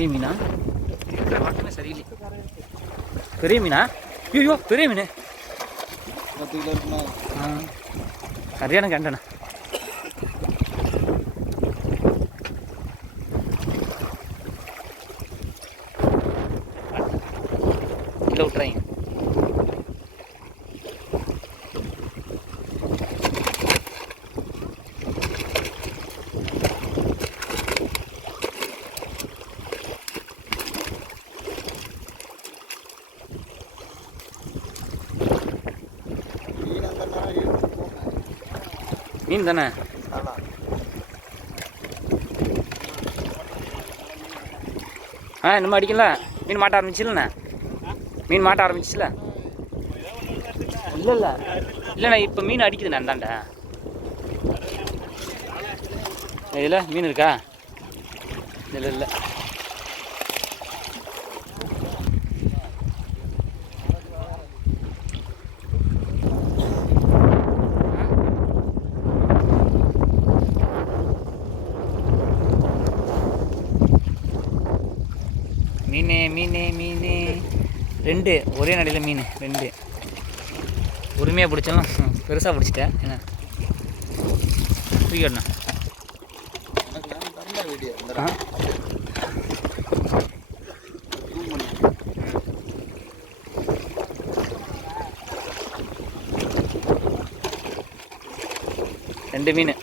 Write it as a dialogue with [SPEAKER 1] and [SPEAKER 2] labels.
[SPEAKER 1] Terimina. Terimina. Yo yo, terimina. Mati
[SPEAKER 2] lampu. Ah. Hari
[SPEAKER 1] ini kan Hello nah. train.
[SPEAKER 2] மீன்
[SPEAKER 1] தானே? ஆ இன்னும் அடிக்கல. மீன் மாட்ட ஆரம்பிச்சில்லண்ணே மீன் மாட்ட ஆரம்பிச்சில இல்லை இல்லை. இல்லைண்ணா இப்போ மீன் அடிக்குதுண்ணே இந்தாண்ட இதில் மீன் இருக்கா? இல்லை இல்லை. மீன் மீன் மீன். ரெண்டு ஒரே நடையில் மீன் ரெண்டு. உரிமையாக பிடிச்சாலும் பெருசாக பிடிச்சிட்டேன் என்ன?
[SPEAKER 2] தூக்கிடணும்
[SPEAKER 1] ரெண்டு மீன்.